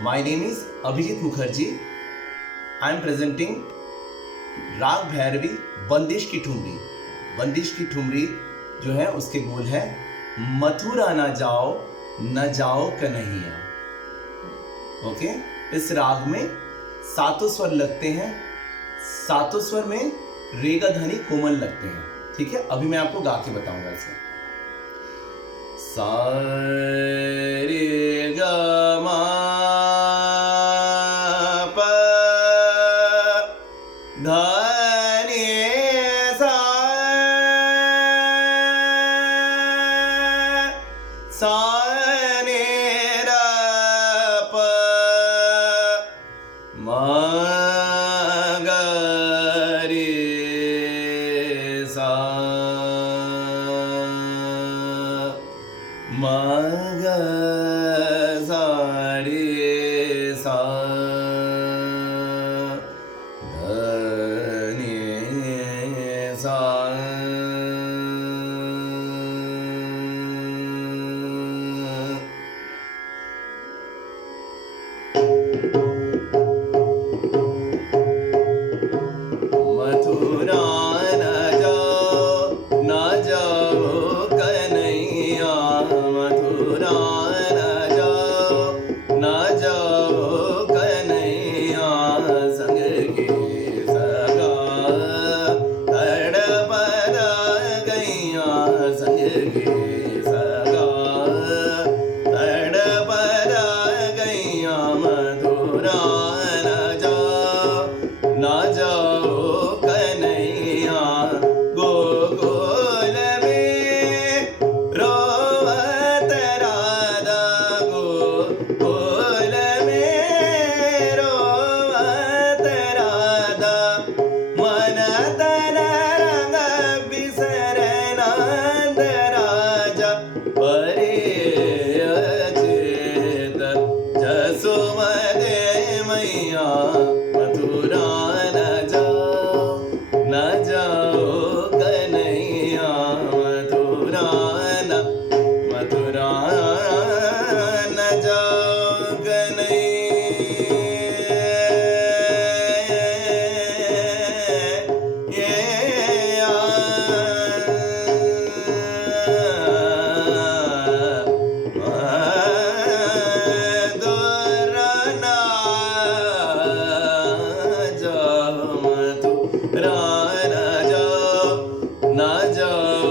My name is Abhijit Mukherjee. I am presenting राग भैरवी बंदिश की ठुमरी। बंदिश की ठुमरी जो है उसके बोल है मथुरा न जाओ कन्हैया। ओके, इस राग में सातों स्वर लगते हैं, सातों स्वर में रेगा ध्वनि कोमल लगते हैं। ठीक है, अभी मैं आपको गा के बताऊंगा इसे। सा रे गा मा प धा नि सा सा नि रा प मा गा रे सा मा गा सा रे सा ध नि सा मथुरा न जाओ कन्हैया, मथुरा न जाओ कन्हैया, संग के सगा तड़प गैया, संग के सगा तड़प गैया, मथुरा न जाओ कन्हैया, गोकुल में रोवत राधा, गोकुल में रोवत राधा, मन तन रंग बिसर नंद राजा, परे अचेत जसोमदे मैया, मथुरा न जाओ कन्हैया, मथुरा न जाओ न जाओ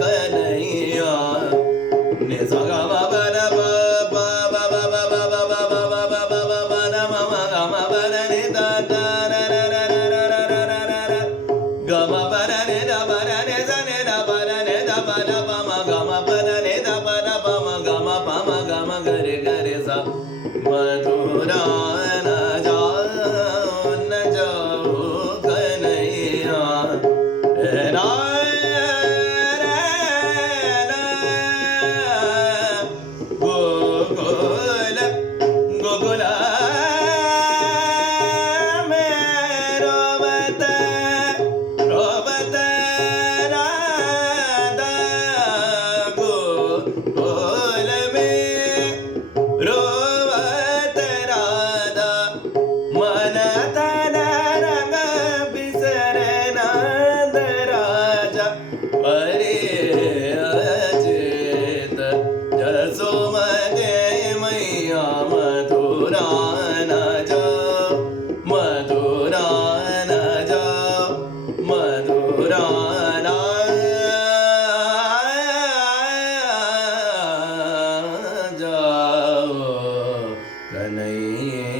कन्हैया, नि सा गा मा प ध प प ब ब ब ब ब ब ब ब ब ब ब ब न म म ग म प ध नि ध ध र र र र र र र र र ग म प ध नि ध प र नि ध नि ध प र नि ध प ध प म ग म प ध नि ध प ध प म ग म प म ग म ग रे ग रे सा, मथुरा न जाओ कन्हैया, गोकुल गोकुल में रोवत रोवत राधा, गोकुल में रोवत राधा, मन तन रंग बिसर नंद राजा, परे अचेत जसोमदे मैया, मथुरा न जाओ, मथुरा न जाओ, मथुरा न जाओ कन्हैया।